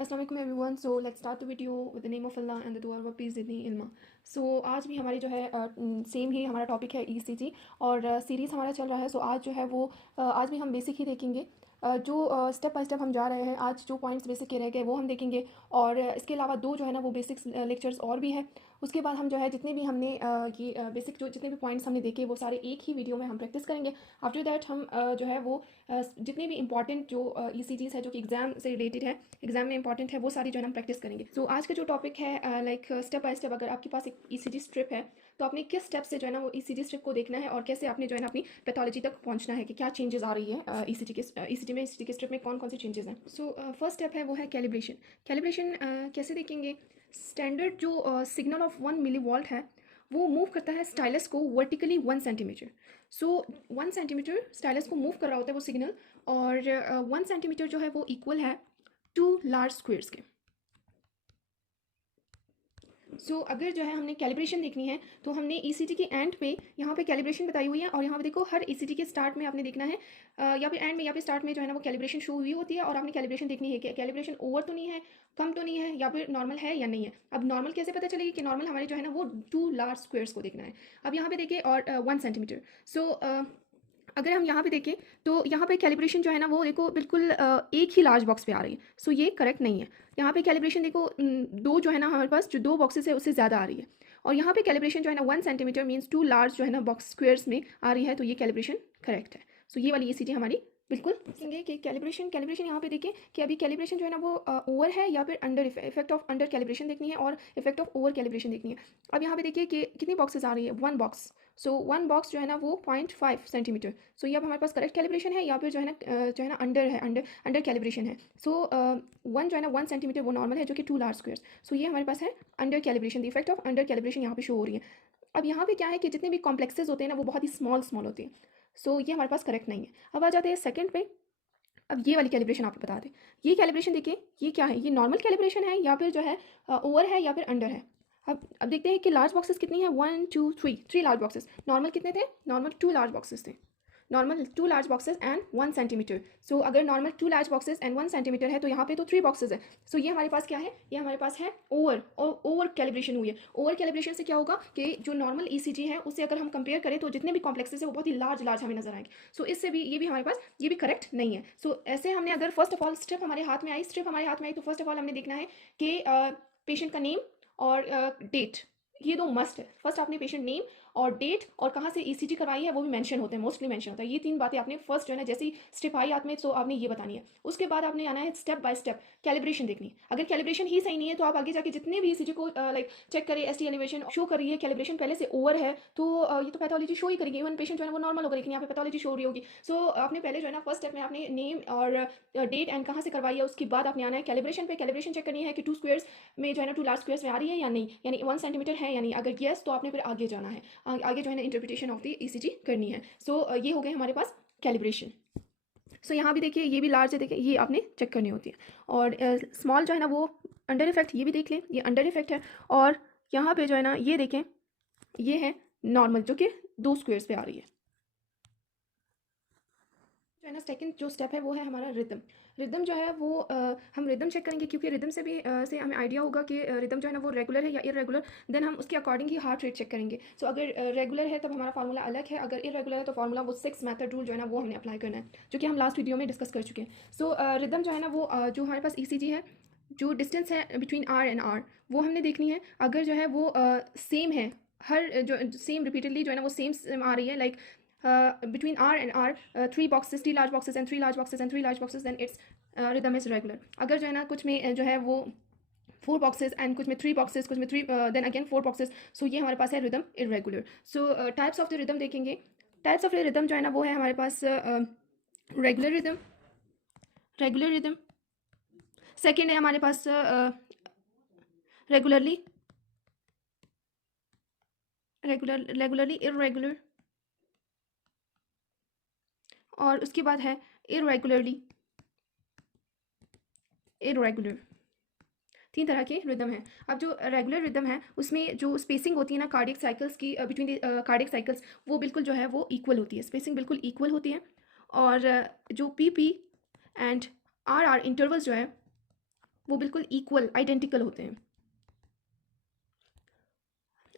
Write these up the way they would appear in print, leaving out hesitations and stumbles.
Assalamualaikum everyone. So let's start the video with the name of Allah and the dua of peace ज़िदनी इल्मा. So आज भी हमारी जो है same ही हमारा topic है ECG और सीरीज़ हमारा चल रहा है. So आज जो है वो आज भी हम बेसिक ही देखेंगे. जो स्टेप बाय स्टेप हम जा रहे हैं, आज जो पॉइंट्स बेसिक के रह गए वो हम देखेंगे. और इसके अलावा दो जो है ना वो बेसिक्स लेक्चर्स और भी है. उसके बाद हम जो है जितने भी हमने ये बेसिक जो जितने भी पॉइंट्स हमने देखे वो सारे एक ही वीडियो में हम प्रैक्टिस करेंगे. आफ्टर दैट हम जो है वो जितने भी इंपॉर्टेंट जो ECGs है जो कि एग्जाम से रिलेटेड है, एग्जाम में इंपॉर्टेंट है, वो सारी जो है हम प्रैक्टिस करेंगे. सो आज का जो टॉपिक है लाइक स्टेप बाय स्टेप, अगर आपके पास एक ECG स्ट्रिप है तो आपने किस स्टेप से जो है ना वो ECG स्ट्रिप को देखना है और कैसे आपने जो है ना अपनी पैथोलॉजी तक पहुंचना है कि क्या चेंजेस आ रही है ECG में ECG के स्ट्रिप में कौन कौन से चेंजेस हैं. सो फर्स्ट स्टेप है वो है कैलिब्रेशन. कैलिब्रेशन कैसे देखेंगे? स्टैंडर्ड जो सिग्नल ऑफ 1 मिली वॉल्ट है वो मूव करता है स्टाइलस को वर्टिकली 1 सेंटीमीटर. सो 1 सेंटीमीटर स्टाइलस को मूव कर रहा होता है वो सिग्नल, और 1 सेंटीमीटर जो है वो इक्वल है 2 लार्ज स्क्वेयर्स के. सो अगर जो है हमने कैलिब्रेशन देखनी है तो हमने ECG के एंड पे यहाँ पे कैलिब्रेशन बताई हुई है, और यहाँ पे देखो हर ECG के स्टार्ट में आपने देखना है या फिर एंड में या फिर स्टार्ट में जो है ना वो कैलिब्रेशन शो हुई होती है, और आपने कैलिब्रेशन देखनी है कि कैलिब्रेशन ओवर तो नहीं है, कम तो नहीं है, या फिर नॉर्मल है या नहीं है. अब नॉर्मल कैसे पता चलेगी कि नॉर्मल हमारे जो है ना वो 2 लार्ज स्क्वेयर्स को देखना है. अब यहाँ पे देखिए और 1 सेंटीमीटर. सो अगर हम यहाँ पे देखें तो यहाँ पे कैलिब्रेशन जो है ना वो देखो बिल्कुल एक ही लार्ज बॉक्स पे आ रही है. सो ये करेक्ट नहीं है. यहाँ पे कैलिब्रेशन देखो दो जो है ना हमारे पास जो दो बॉक्सेस है उससे ज़्यादा आ रही है, और यहाँ पे कैलिब्रेशन जो है ना 1 सेंटीमीटर मीन्स 2 लार्ज जो है ना बॉक्स स्क्वेयर्स में आ रही है, तो ये कैलिब्रेशन करेक्ट है. सो ये वाली ECG हमारी बिल्कुल देखेंगे कि कैलिब्रेशन यहाँ पे देखें कि अभी कैलिब्रेशन जो है ना वो ओवर है या फिर under, effect of under calibration देखनी है और इफेक्ट ऑफ ओवर कैलिब्रेशन देखनी है. अब यहाँ पे देखिए कि कितनी बॉक्सेस आ रही है, 1 बॉक्स. सो 1 बॉक्स जो है ना वो 0.5 सेंटीमीटर. सो ये अब हमारे पास करेक्ट कैलिब्रेशन है या फिर जो है ना अंडर है, अंडर कैलिब्रेशन है. सो 1 जो है ना 1 सेंटीमीटर वो नॉर्मल है जो कि 2 लार्ज स्क्वेयर्स. सो ये हमारे पास है under calibration, the effect of under calibration यहाँ पे शो हो रही है. अब यहाँ पे क्या है कि जितने भी कॉम्प्लेक्सेस होते हैं ना वो बहुत ही स्मॉल स्मॉल होते हैं. सो ये हमारे पास करेक्ट नहीं है. अब आ जाते हैं सेकंड पे. अब ये वाली कैलिब्रेशन आपको बता दें. ये कैलिब्रेशन देखिए ये क्या है, ये नॉर्मल कैलिब्रेशन है या फिर जो है ओवर है या फिर अंडर है. अब देखते हैं कि लार्ज बॉक्सेस कितनी है, 1 2 3 लार्ज बॉक्सेस. नॉर्मल कितने थे? नॉर्मल 2 लार्ज बॉक्सेस थे. Normal 2 large boxes and 1 centimetre. So अगर normal 2 large boxes and 1 centimetre है तो यहाँ पे तो 3 बॉक्सेस है. सो ये हमारे पास क्या है, ये हमारे पास है ओवर, और ओवर कैलिब्रेशन हुई है. ओवर कैलिब्रेशन से क्या होगा कि जो नॉर्मल ECG है उससे अगर हम कंपेयर करें तो जितने भी कॉम्प्लेक्सेस है वो बहुत ही लार्ज लार्ज हमें नजर आएंगे. सो इससे भी ये भी हमारे पास ये भी करेक्ट नहीं है. सो ऐसे हमने अगर फर्स्ट ऑफ ऑल स्ट्रिप हमारे हाथ में आई तो फर्स्ट ऑफ ऑल हमने देखना है कि पेशेंट का नेम और डेट, ये दो मस्ट है. फर्स्ट आपने पेशेंट नेम और डेट और कहाँ से ECG करवाई है वो भी मेंशन होते हैं, मोस्टली मेंशन होता है. ये 3 बातें आपने फर्स्ट जो है ना जैसे ही स्टेप आई हाथ में तो आपने ये बतानी है. उसके बाद आपने आना है स्टेप बाय स्टेप कैलिब्रेशन देखनी. अगर कैलिब्रेशन ही सही नहीं है तो आप आगे जाके जितने भी ECG को लाइक चेक करें, ST एलिवेशन शो कर रही है, कैलिब्रेशन पहले से ओवर है तो ये तो पैथोलॉजी शो ही करेगी. इवन पेशेंट जो है वो नॉर्मल होगा लेकिन यहाँ पे पैथोलॉजी शो हो रही होगी. सो आपने पहले जो है ना फर्स्ट स्टेप में आपने नेम और डेट एंड कहाँ से करवाई है, उसके बाद आपने आना है कैलिब्रेशन पे. कैलिब्रेशन चेक करनी है कि 2 स्क्वेयर्स में जो है ना 2 लार्ज स्क्वेयर्स में आ रही है या नहीं, यानी 1 सेंटीमीटर है या नहीं. अगर येस तो आपने फिर आगे जाना है, आगे जो है ना इंटरप्रिटेशन ऑफ द ECG करनी है. सो ये हो गए हमारे पास कैलिब्रेशन. सो यहाँ भी देखिए ये भी लार्ज है, देखिए ये आपने चेक करनी होती है. और स्मॉल जो है ना वो अंडर इफेक्ट, ये भी देख लें ये अंडर इफेक्ट है. और यहाँ पे जो है ना ये देखें ये है नॉर्मल जो कि 2 स्क्वेयर्स पे आ रही है. जो है ना सेकंड जो स्टेप है वो है हमारा रिदम. रिदम जो है वो हम रिदम चेक करेंगे क्योंकि रिदम से भी से हमें आइडिया होगा कि रिदम जो है ना वो रेगुलर है या इरेगुलर. देन हम उसके अकॉर्डिंग ही हार्ट रेट चेक करेंगे. सो अगर रेगुलर है तब हमारा फार्मूला अलग है, अगर इरेगुलर है तो फार्मूला वो 6 मेथड रूल जो है ना वो हमने अप्लाई करना है, जो कि हम लास्ट वीडियो में डिस्कस कर चुके हैं. सो रिदम जो है ना वो जो हमारे पास ECG है, जो डिस्टेंस है बिटवीन R एंड R वो हमने देखनी है. अगर जो है वो सेम है, हर जो सेम रिपीटेडली जो है ना वो सेम आ रही है, like between R and R 3 boxes, 3 large boxes and 3 large boxes and 3 large boxes, then its rhythm is regular. अगर जो है ना कुछ में जो है वो 4 boxes and कुछ में 3 boxes, कुछ में 3 then again 4 boxes, so ये हमारे पास है rhythm irregular. So types of the rhythm देखेंगे. types of the rhythm जो है ना वो है हमारे पास regular rhythm. सेकेंड है हमारे पास regularly irregular, और उसके बाद है irregular. 3 तरह के रिदम है. अब जो रेगुलर रिदम है उसमें जो स्पेसिंग होती है ना कार्डियक साइकिल्स की बिटवीन द कार्डियक साइकिल्स वो बिल्कुल जो है वो इक्वल होती है, स्पेसिंग बिल्कुल इक्वल होती है. और जो PP एंड RR इंटरवल्स जो है वो बिल्कुल इक्वल आइडेंटिकल होते हैं।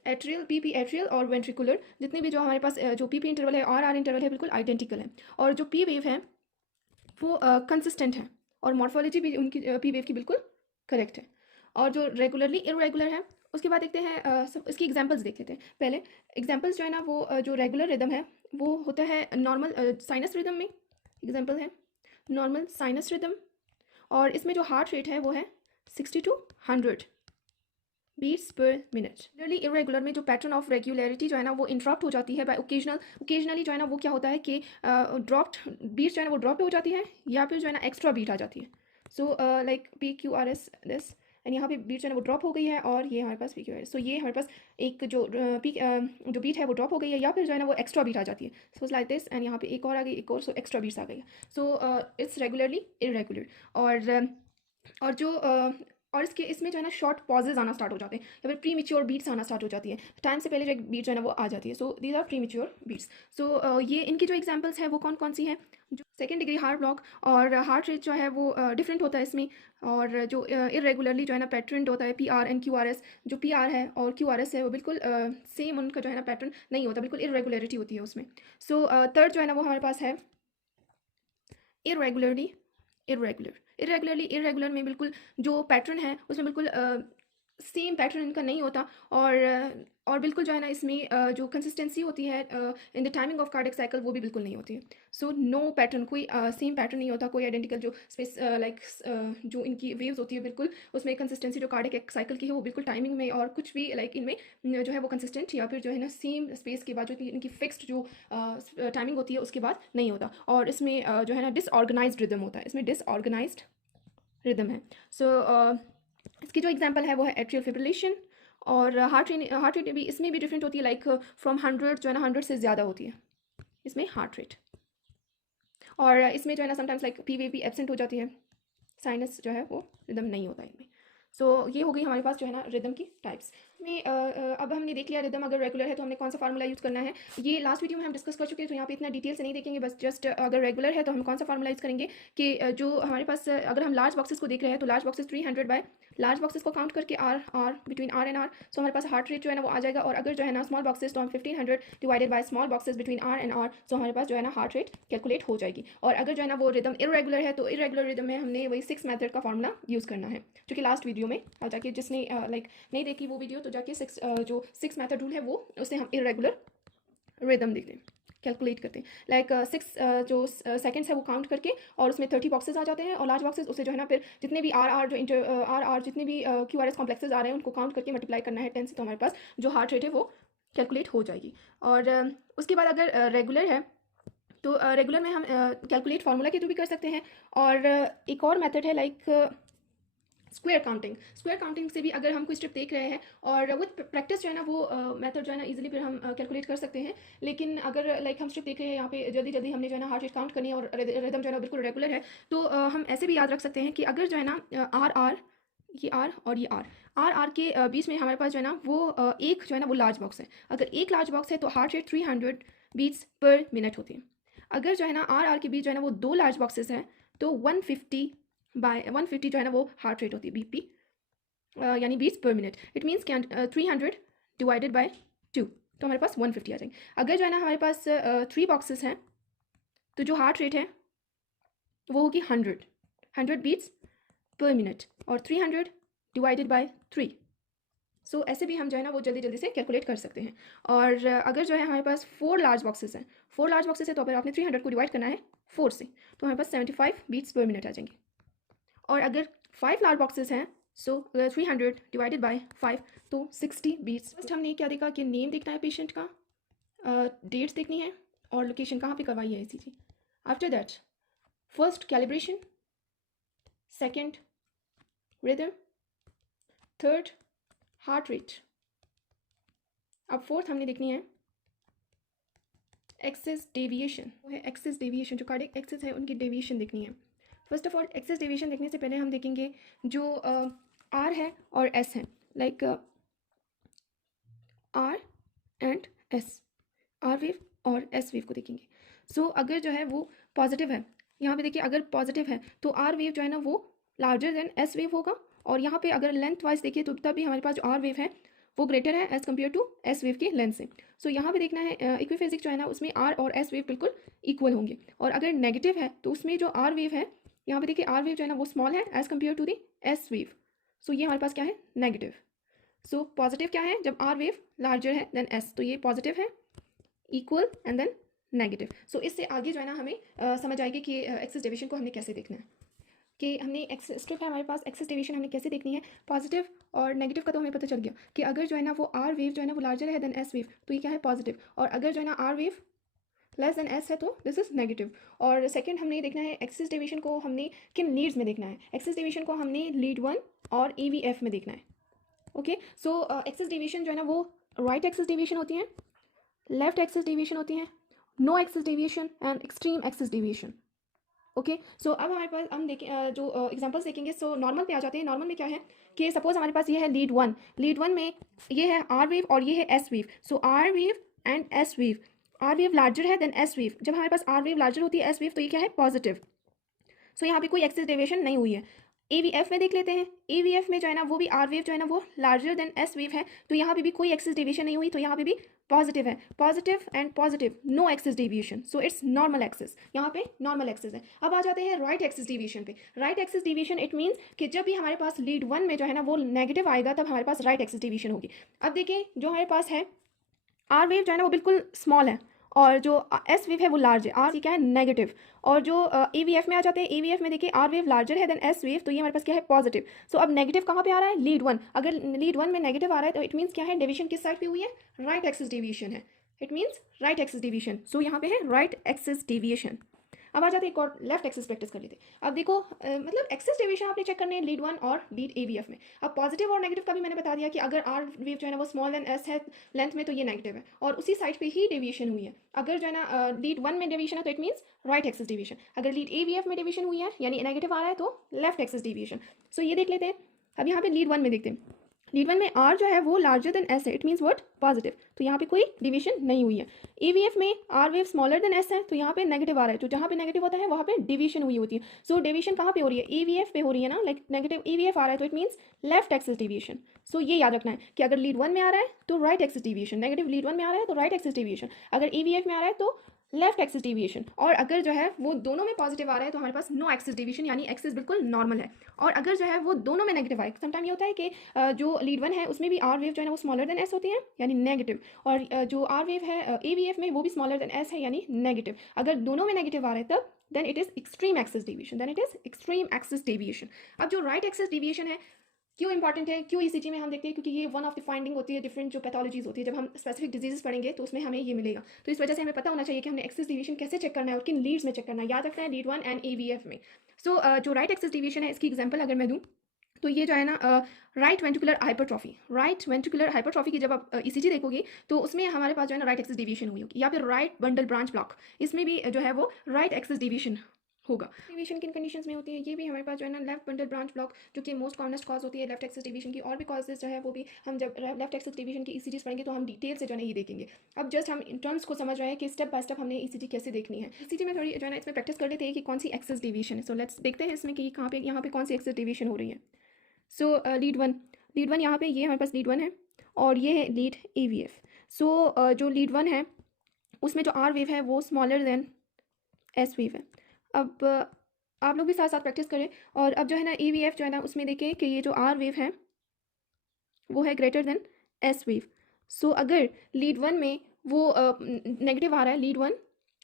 एट्रियल, पीपी एट्रियल और वेंट्रिकुलर जितने भी जो हमारे पास जो पीपी इंटरवल है और आर इंटरवल है बिल्कुल आइडेंटिकल है। और जो पी वेव है वो कंसिस्टेंट है और मॉर्फोलॉजी भी उनकी पी वेव की बिल्कुल करेक्ट है। और जो रेगुलरली इरेगुलर है उसके बाद देखते हैं सब इसकी एग्जांपल्स देख लेते हैं। पहले एग्जांपल्स जो है ना वो जो रेगुलर रिदम है वो होता है नॉर्मल साइनस रिदम में। एग्जांपल है नॉर्मल साइनस रिदम, और इसमें जो हार्ट रेट है वो है 60 to 100 beats per minute. Regularly irregular में जो पैटर्न ऑफ रेगुलरिटी जो है ना वो इंटरप्ट हो जाती है बाय ओकेजनली जो है ना वो क्या होता है कि ड्रॉप्ड बीट्स जो है ना वो ड्रॉप पे हो जाती है या फिर जो है ना एक्स्ट्रा बीट आ जाती है। So like PQRS this, and यहाँ पे बीट जो है ना वो ड्रॉप हो गई है और ये हमारे पास PQRS। सो ये हमारे पास एक जो जो बीट है वो ड्रॉप हो गई है या फिर जो है ना वो एक्स्ट्रा बीट आ जाती है। सो लाइक दिस, एंड यहाँ पे एक और आ गई, एक और, सो एक्स्ट्रा बीट्स आ गई। So it's regularly irregular. और जो और इसमें जो है ना शॉर्ट पॉजेज आना स्टार्ट हो जाते हैं या फिर प्री मेच्योर बीट्स आना स्टार्ट हो जाती है। टाइम से पहले जो एक बीट जो है ना वो आ जाती है। So these are premature beats. So ये इनकी जो एग्जांपल्स हैं वो कौन कौन सी हैं? जो सेकेंड डिग्री हार्ट ब्लॉक और हार्ट रेट जो है वो डिफरेंट होता है इसमें। और जो इरेगुलरली जो है ना पैटर्न होता है PR एंड QRS। जो PR है और QRS है वो बिल्कुल सेम उनका जो है ना पैटर्न नहीं होता, बिल्कुल इरेगुलरिटी होती है उसमें। सो थर्ड जो है ना वो हमारे पास है इरेगुलरली इरेगुलर में बिल्कुल जो पैटर्न है उसमें बिल्कुल सेम पैटर्न इनका नहीं होता। और बिल्कुल जो है ना इसमें जो कंसिस्टेंसी होती है in the timing of cardiac cycle वो भी बिल्कुल नहीं होती है। सो नो पैटर्न, कोई सेम पैटर्न नहीं होता, कोई आइडेंटिकल जो स्पेस लाइक जो इनकी वेव्स होती है बिल्कुल उसमें कंसिस्टेंसी जो कार्डियक साइकिल की है वो बिल्कुल टाइमिंग में और कुछ भी लाइक इनमें जो है वो कंसिस्टेंट या फिर जो है ना सेम स्पेस के बाद जो कि इनकी फिक्स्ड जो टाइमिंग होती है उसके बाद नहीं होता। और इसमें जो है ना डिसऑर्गेनाइज्ड रिदम होता है, इसमें डिसऑर्गेनाइज्ड रिदम है। सो इसकी जो एग्जांपल है वो है एट्रियल फिब्रिलेशन। और हार्ट रेट भी इसमें भी डिफरेंट होती है, लाइक फ्रॉम 100 जो है ना 100 से ज़्यादा होती है इसमें हार्ट रेट। और इसमें जो है ना समटाइम्स लाइक पी वेव भी एब्सेंट हो जाती है, साइनस जो है वो रिदम नहीं होता इनमें। सो ये हो गई हमारे पास जो है ना रिदम की टाइप्स में। अब हमने देख लिया रिदम अगर रेगुलर है तो हमने कौन सा फार्मूला यूज़ करना है। ये लास्ट वीडियो में हम डिस्कस कर चुके हैं तो यहाँ पे इतना डिटेल से नहीं देखेंगे, बस जस्ट अगर रेगुलर है तो हम कौन सा फार्मूला यूज़ करेंगे कि जो हमारे पास अगर हम लार्ज बॉक्सेस को देख रहे हैं तो large boxes 300 by large boxes को काउंट करके R between R and R. So हमारे पास हार्ट रेट जो है ना वो आ जाएगा। और अगर जो है ना स्मॉल बॉक्सेस तो हम 1500 divided by small boxes between R and R. So हमारे पास जो है ना हार्ट रेट कैलकुलेट हो जाएगी। और अगर जो है ना वो रिदम इरेगुलर है तो इरेगुलर रिदम में हमने वही 6 मेथड का फार्मूला यूज़ करना है जो कि लास्ट वीडियो में और जाके जिसने लाइक नहीं देखी वो वीडियो तो जाके जो 6 मेथड रूल है वो उससे हम इरेगुलर रिदम देखते हैं, कैलकुलेट करते हैं। लाइक 6 जो सेकंड्स है वो काउंट करके और उसमें 30 बॉक्सेस आ जाते हैं और लार्ज बॉक्सेस उसे जो है ना फिर जितने भी आर जो आर जितने भी QRS कॉम्प्लेक्सेस आ रहे हैं उनको काउंट करके मल्टीप्लाई करना है 10 से, तो हमारे पास जो हार्ट रेट है वो कैलकुलेट हो जाएगी। और उसके बाद अगर रेगुलर है तो रेगुलर में हम कैलकुलेट फार्मूला के थ्रू भी कर सकते हैं। और एक और मेथड है लाइक स्क्वायर काउंटिंग से भी अगर हम कोई स्टेप देख रहे हैं और विद प्रैक्टिस जो है ना वो मेथड जो है ना इजीली फिर हम कैलकुलेट कर सकते हैं। लेकिन अगर लाइक हम स्टेप देख रहे हैं यहाँ पे जल्दी जल्दी हमने जो है ना हार्ट रेट काउंट करनी है और रिदम जो है ना बिल्कुल रेगुलर है तो हम ऐसे भी याद रख सकते हैं कि अगर जो है ना आर ये आर और ये आर के बीच में हमारे पास जो है ना वो एक जो है ना वो लार्ज बॉक्स है। अगर एक लार्ज बॉक्स है तो heart rate 300 beats per minute होती है। अगर जो है ना आर के बीच जो है ना वो दो लार्ज बॉक्सेस हैं तो 150 जो है ना वो हार्ट रेट होती है BP यानी beats per minute. It means क्या 300 डिवाइडेड बाय 2 तो हमारे पास 150 आ जाएंगे। अगर जो है ना हमारे पास 3 बॉक्सेस हैं तो जो हार्ट रेट है वो होगी 100 बीट्स पर मिनट और 300 डिवाइडेड बाय 3। सो ऐसे भी हम जो है ना वो जल्दी जल्दी से कैलकुलेट कर सकते हैं। और अगर जो है हमारे पास 4 लार्ज बॉक्सेस हैं, 4 लार्ज बॉक्सेस है तो फिर आपने 300 को डिवाइड करना है 4 से, तो हमारे पास 75 बीट्स पर मिनट आ जाएंगे। और अगर 5 लार्ज बॉक्सेस हैं सो 300 डिवाइडेड बाय 5 तो 60 बीट्स। फर्स्ट हमने क्या देखा कि नेम देखना है पेशेंट का, डेट्स देखनी है और लोकेशन कहाँ पे करवाई है ECG। After that first calibration, second rhythm, third heart rate. अब फोर्थ हमने देखनी है एक्सेस डेविएशन, वो है एक्सेस डेविएशन, जो कार्डियक एक्सेस है उनकी डेविएशन देखनी है। First of all axis deviation देखने से पहले हम देखेंगे जो R है और S है, like R and S, R wave और S वेव को देखेंगे। सो अगर जो है वो पॉजिटिव है, यहाँ पे देखिए अगर पॉजिटिव है तो R वेव जो है ना वो लार्जर देन एस वेव होगा, और यहाँ पे अगर लेंथ वाइज देखिए तो तब भी हमारे पास जो आर वेव है वो ग्रेटर है as compare to S wave के लेंथ से। सो यहाँ पे देखना है इक्विफेजिक जो है ना उसमें आर और एस वेव बिल्कुल इक्वल होंगे, और अगर नेगेटिव है तो उसमें जो आर वेव है, यहाँ पे देखिए आर वेव जो है ना वो स्मॉल है as compare to the S wave. So ये हमारे पास क्या है, नेगेटिव। सो पॉजिटिव क्या है, जब आर वेव लार्जर है देन एस, तो ये पॉजिटिव है, इक्वल एंड देन नेगेटिव। सो इससे आगे जो है ना हमें समझ आएगी कि एक्सिस डेविएशन को हमने कैसे देखना है, कि हमने एक्स स्ट्रिप है हमारे पास, एक्सिस डेविएशन हमने कैसे देखनी है। पॉजिटिव और नेगेटिव का तो हमें पता चल गया कि अगर जो है ना वो आर वेव जो है ना वो लार्जर है देन एस वेव तो ये क्या है, पॉजिटिव, और अगर जो है ना R wave less than S है तो दिस इज नेगेटिव। और सेकंड हमने देखना है एक्सिस डेविएशन को हमने किन लीड्स में देखना है। एक्सिस डेविएशन को हमने लीड 1 और EVF में देखना है। ओके, सो एक्सिस डेविएशन जो है ना वो राइट एक्सिस डेविएशन होती है, लेफ्ट एक्सिस डेविएशन होती है, no axis deviation and extreme axis deviation. Okay, so अब हमारे पास हम देखें जो एग्जांपल्स देखेंगे। सो नॉर्मल पे आ जाते हैं। नॉर्मल में क्या है कि सपोज हमारे पास ये है लीड 1, लीड 1 में ये है आर वेव और ये है S wave. So R wave and S wave, R wave larger है देन एस वेव। जब हमारे पास आर वेव लार्जर होती है एस वेव तो ये क्या है, पॉजिटिव। सो यहाँ पे कोई एक्सिस डेविएशन नहीं हुई है। AVF में देख लेते हैं। AVF में जो है ना वो भी आर वेव जो है ना वो लार्जर देन एस वेव है, तो यहाँ पे भी कोई एक्सिस डेविएशन नहीं हुई, तो यहाँ पे भी पॉजिटिव है, positive and positive, no axis deviation. So it's normal axis, यहाँ पे नॉर्मल एक्सिस है। अब आ जाते हैं राइट एक्सिस डेविएशन पे। Right axis deviation it means कि जब भी हमारे पास लीड 1 में जो है ना वो नेगेटिव आएगा तब हमारे पास राइट एक्सिस डेविएशन होगी। अब देखिए जो हमारे पास है आर वेव जो है ना वो बिल्कुल स्मॉल है, और जो एस वेव है वो लार्ज है, आर क्या है, नेगेटिव। और जो AVF में आ जाते हैं, AVF में देखिए आर वेव लार्जर है देन एस वेव, तो ये हमारे पास क्या है, पॉजिटिव। सो अब नेगेटिव कहाँ पे आ रहा है, लीड 1। अगर लीड 1 में नेगेटिव आ रहा है तो इट मीन्स क्या है, डेविएशन किस साइड पे हुई है, राइट एक्सिस डेविएशन है। It means right axis deviation. So यहाँ पे है राइट एक्सिस डेविएशन। अब आ जाते हैं एक और लेफ्ट एक्सिस प्रैक्टिस कर लेते हैं। अब देखो मतलब एक्सिस डेविएशन आपने चेक करने हैं लीड 1 और लीड AVF में। अब पॉजिटिव और नेगेटिव का भी मैंने बता दिया कि अगर आर वेव जो है ना वो स्मॉल देन एस है लेंथ में तो ये नेगेटिव है, और उसी साइड पे ही डेविएशन हुई है। अगर जो है ना लीड 1 में डेविएशन है तो it means right axis deviation. अगर लीड AVF में डेविएशन हुई है यानी नेगेटिव आ रहा है तो लेफ्ट एक्सिस डेविएशन। सो ये देख लेते हैं। अब यहाँ पे लीड 1 में देखते हैं। लीड 1 में आर जो है वो लार्जर देन एस है, इट मीन्स व्हाट, पॉजिटिव, तो यहाँ पे कोई डिविएशन नहीं हुई है। AVF में R wave smaller than S है तो यहाँ पे नेगेटिव आ रहा है, तो जहाँ पे नेगेटिव होता है वहाँ पे डिविएशन हुई होती है। सो डिविएशन कहाँ पे हो रही है, AVF पे हो रही है ना, लाइक नेगेटिव AVF आ रहा है तो it means left axis deviation. So ये याद रखना है कि अगर लीड 1 में आ रहा है तो right axis deviation, negative lead 1 में आ रहा है तो राइट एक्सिस डिविएशन, अगर AVF में आ रहा है तो लेफ्ट एक्सिस डिविएशन, और अगर जो है वो दोनों में पॉजिटिव आ रहा है तो हमारे पास नो एक्सिस डिविएशन यानी एक्सिस बिल्कुल नॉर्मल है। और अगर जो है वो दोनों में नेगेटिव आए, समटाइम ये होता है कि जो लीड 1 है उसमें भी आर वेव जो है ना वो स्मॉलर देन एस होती है यानी नेगेटिव, और जो आर वेव है AVF में वो भी स्मॉलर देन एस है यानी नेगेटिव। अगर दोनों में नेगेटिव आ रहा है तब then it is extreme axis deviation, then it is extreme axis deviation. अब जो राइट एक्सिस डेविएशन है क्यों इंपॉर्टेंट है, क्यों ECG में हम देखते हैं, क्योंकि ये वन ऑफ द फाइंडिंग होती है डिफरेंट जो पैथोलॉजीज होती है। जब हम स्पेसिफिक डिजीजेस पढ़ेंगे तो उसमें हमें ये मिलेगा, तो इस वजह से हमें पता होना चाहिए कि हमने एक्सिस डेविएशन कैसे चेक करना है और किन लीड्स में चेक करना है। याद रखना है लीड 1 एंड AVF में। सो जो राइट एक्सिस डेविएशन है इसकी एग्जांपल अगर मैं दूं तो ये जो है ना right ventricular hypertrophy, right ventricular hypertrophy की जब आप ECG देखोगे तो उसमें हमारे पास जो है ना राइट एक्सिस डेविएशन हुई होगी, या फिर राइट बंडल ब्रांच ब्लॉक, इसमें भी जो है वो राइट एक्सिस डेविएशन होगा। डेविएशन किन कंडीशंस में होती है, ये भी हमारे पास जो है ना लेफ्ट बंडल ब्रांच ब्लॉक जो कि मोस्ट कॉमनेस्ट कॉज होती है लेफ्ट एक्सिस डेविएशन की, और भी कॉजेज जो है वो भी हम जब लेफ्ट एक्सिस डेविएशन की ECGs पढ़ेंगे तो हम डिटेल से जो है ना ये देखेंगे। अब जस्ट हम इन टर्म्स को समझ रहे हैं कि स्टेप बाय स्टेप हमने ECG कैसे देखनी है। ECG में थोड़ी जो है ना इसमें प्रैक्टिस कर लेते हैं कि कौन सी एक्सिस डेविएशन है। सो लेट्स देखते हैं इसमें कि कहाँ पे यहाँ पे कौन सी एक्सिस डेविएशन हो रही है। सो लीड 1 यहाँ पे ये हमारे पास लीड 1 है और ये है लीड AVF। सो जो लीड 1 है उसमें जो आर वेव है वो स्मॉलर देन एस वेव है। अब आप लोग भी साथ साथ प्रैक्टिस करें। और अब जो है ना AVF जो है ना उसमें देखें कि ये जो आर वेव है वो है ग्रेटर देन एस वेव। सो अगर लीड 1 में वो नेगेटिव आ रहा है, लीड 1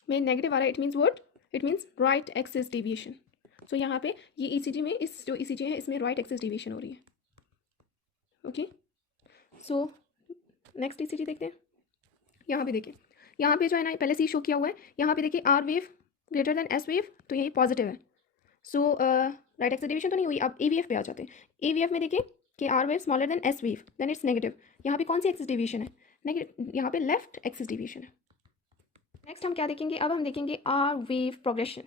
में नेगेटिव आ रहा है, it means what, it means right axis deviation. So यहाँ पे ये ECG में इस जो ECG है इसमें राइट एक्सिस डेविएशन हो रही है। ओके, सो नेक्स्ट ECG देखते हैं। यहाँ पे देखिए, यहाँ पे जो है ना पहले से ही शो किया हुआ है, यहाँ पे देखिए R wave greater than S wave तो यही पॉजिटिव है। सो राइट एक्सिस डेविएशन तो नहीं हुई। अब AVF पे आ जाते हैं। AVF में देखिए कि R wave smaller than S wave then it's negative. यहाँ पे कौन सी एक्सिस डेविएशन है, नेगेटिव, यहाँ पे लेफ्ट एक्सिस डेविएशन है। नेक्स्ट हम क्या देखेंगे, अब हम देखेंगे R wave progression.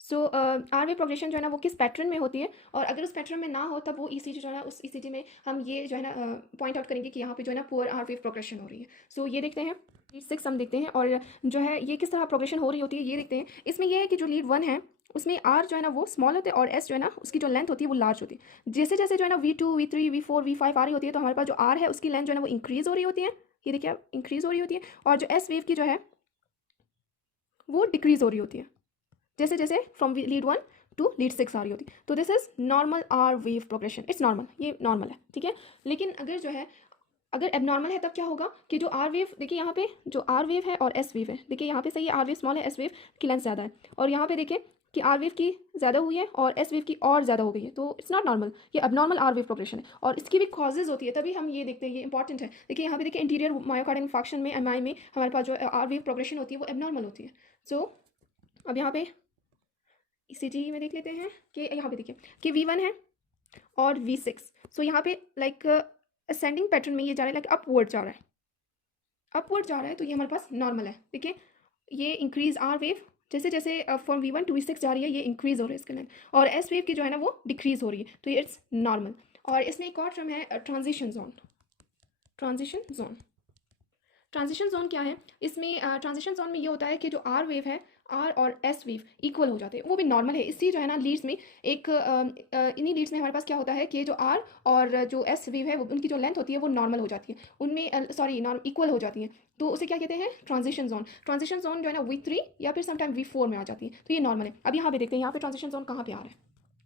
So R wave progression जो है ना वो किस पैटर्न में होती है, और अगर उस पैटर्न में ना हो तब वो ECG जो है ना उस ECG में हम ये जो है ना पॉइंट आउट करेंगे कि यहाँ पे जो है ना पुअर आर वेव प्रोग्रेशन हो रही है। सो ये देखते हैं लीड 6 हम देखते हैं, और जो है ये किस तरह प्रोग्रेशन हो रही होती है ये देखते हैं। इसमें ये है कि जो लीड 1 है उसमें आर जो है ना वो स्मॉल होते हैं और एस जो है ना उसकी जो लेंथ होती है वो लार्ज होती है। जैसे जैसे जो है ना V2 V3 V4 V5 आ रही होती है तो हमारे पास जो आर है उसकी लेंथ जो है ना वो इंक्रीज़ हो रही होती है, ये देखिए आप इंक्रीज़ हो रही होती है, और जो एस वेव की जो है वो डिक्रीज़ हो रही होती है जैसे जैसे फ्रॉम लीड 1 टू लीड 6 आ रही होती है। तो this is normal R wave progression, it's normal, ये नॉर्मल है, ठीक है। लेकिन अगर जो है अगर एबनॉर्मल है तब क्या होगा कि जो आर वेव देखिए यहाँ पे जो आर वेव है और एस वेव है, देखिए यहाँ पे सही है आर वेव स्मॉल है, एस वेव की लेंथ ज़्यादा है, और यहाँ पे देखिए कि आर वेव की ज़्यादा हुई है और एस वेव की और ज़्यादा हो गई है, तो इट्स नॉट नॉर्मल, ये एबनॉर्मल आर वेव प्रोग्रेशन है। और इसकी भी कॉजेज होती है, तभी हम ये देखते हैं, ये इंपॉर्टेंट है। देखिए यहाँ पे देखिए इंटीरियर मायोकार्डियल इंफार्क्शन में एमआई में हमारे पास जो आर वेव प्रोग्रेशन होती है वो एबनॉर्मल होती है। सो अब यहाँ पे ईसीजी में देख लेते हैं कि यहाँ पे देखिए कि V1 है और V6, सो यहाँ पे लाइक असेंडिंग पैटर्न में ये जा रहा है, लाइक अपवर्ड जा रहा है, अपवर्ड जा रहा है, तो ये हमारे पास नॉर्मल है। देखिए ये इंक्रीज आर वेव जैसे जैसे फ्रॉम V1 टू V6 जा रही है, ये इंक्रीज हो रही है इसके लेंथ, और एस वेव की जो है ना वो डिक्रीज हो रही है, तो ये इट्स नॉर्मल। और इसमें एक और टर्म है transition zone. Transition zone, transition zone क्या है, इसमें ट्रांजिशन जोन में ये होता है कि जो आर वेव है, आर और एस वेव इक्वल हो जाते हैं, वो भी नॉर्मल है। इसी जो है ना लीड्स में एक इन्हीं लीड्स में हमारे पास क्या होता है कि जो आर और जो एस वेव है उनकी जो लेंथ होती है वो नॉर्मल हो जाती है, उनमें सॉरी इक्वल हो जाती है, तो उसे क्या कहते हैं ट्रांजिशन जोन। ट्रांजिशन जोन जो है ना V3 या फिर समटाइम V4 में आ जाती है, तो ये नॉर्मल है। अब यहाँ पे देखते हैं यहाँ पे ट्रांजिशन जोन कहाँ पे आ रहा है।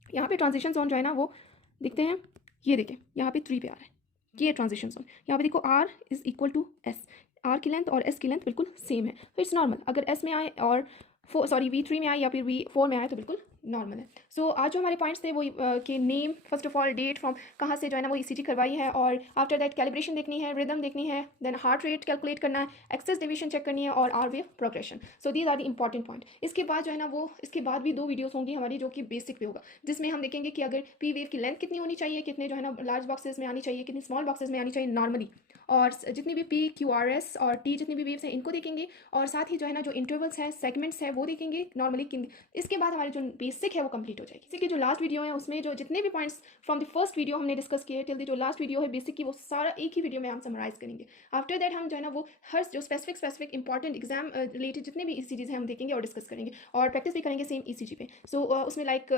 यहाँ पे ट्रांजिशन जोन जो है ना वो देखते हैं, ये देखें यहाँ पे 3 पे आ रहा है, ये ट्रांजिशन जोन। यहाँ पे देखो R is equal to S, R की लेंथ और एस की लेंथ बिल्कुल सेम है, तो इट्स नॉर्मल। अगर एस में आए और V3 में आए या फिर V4 में आए तो बिल्कुल नॉर्मल है। सो आज जो हमारे पॉइंट्स थे वो कि name, first of all date from कहाँ से जो है ना वो ईसीजी करवाई है, और आफ्टर दैट कैलिब्रेशन देखनी है, रिदम देखनी है, देन हार्ट रेट कैलकुलेट करना है, एक्सेस डेविएशन चेक करनी है, और R wave progression. So these are the important point. इसके बाद जो है ना वो इसके बाद भी 2 वीडियोस होंगी हमारी जो कि बेसिक पे होगा, जिसमें हम देखेंगे कि अगर पी वेव की लेंथ कितनी होनी चाहिए, कितने जो है ना लार्ज बॉक्सेस में आनी चाहिए, कितनी स्मॉल बॉक्सेस में आनी चाहिए नॉर्मली, और जितनी भी पी क्यू आर एस और टी जितनी भी वेव्स हैं इनको देखेंगे, और साथ ही जो है ना जो इंटरवल्स हैं, सेगमेंट्स हैं वो देखेंगे नॉर्मली। इसके बाद हमारी जो बेसिक है वो कंप्लीट हो जाएगी। जैसे कि जो लास्ट वीडियो है उसमें जो जितने भी points from the first video हमने डिस्कस किए टिल द जो लास्ट वीडियो है बेसिक की, वो सारा एक ही वीडियो में हम समराइज करेंगे। आफ्टर दैट हम जो है ना वो हर जो स्पेसिफिक इंपॉर्टेंट एग्जाम रिलेटेड जितने भी ईसीजीज हैं हम देखेंगे और डिस्कस करेंगे, और प्रैक्टिस भी करेंगे सेम ईसीजी पे। सो उसमें लाइक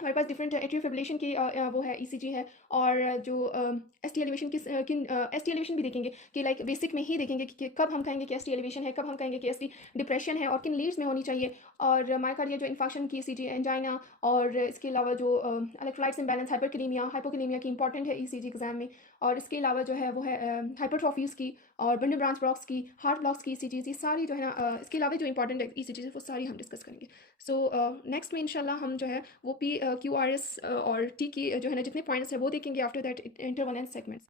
हमारे पास डिफरेंट एट्रियल फिब्रिलेशन की वो है ईसीजी है, और जो एसटी एलिवेशन की एसटी एलिवेशन भी देखेंगे कि लाइक बेसिक में ही देखेंगे कि कब हम कहेंगे कि एसटी एलिवेशन है, कब हम कहेंगे कि एसटी डिप्रेशन है, और किन लीड्स में होनी चाहिए, और मायोकार्डियल जो इन्फाक्शन की ईसीजी, एंजाइना, और इसके अलावा जो इलेक्ट्रोलाइट्स इंबैलेंस, हाइपोकैलेमिया की इंपॉर्टेंट है ईसीजी एग्जाम में, और इसके अलावा जो है वो है हाइपरट्रॉफीज की और बंडल ब्रांच ब्लॉक्स की, हार्ट ब्लॉक्स की ईसीजीज, ये सारी जो है ना इसके अलावा जो इंपॉर्टेंट ईसीजीज है वो सारी हम डिस्कस करेंगे। सो नेक्स्ट में इंशाल्लाह हम जो है वो पी क्यू आर एस और टी की जो है ना जितने पॉइंट्स है वो देखेंगे after that interval and segments.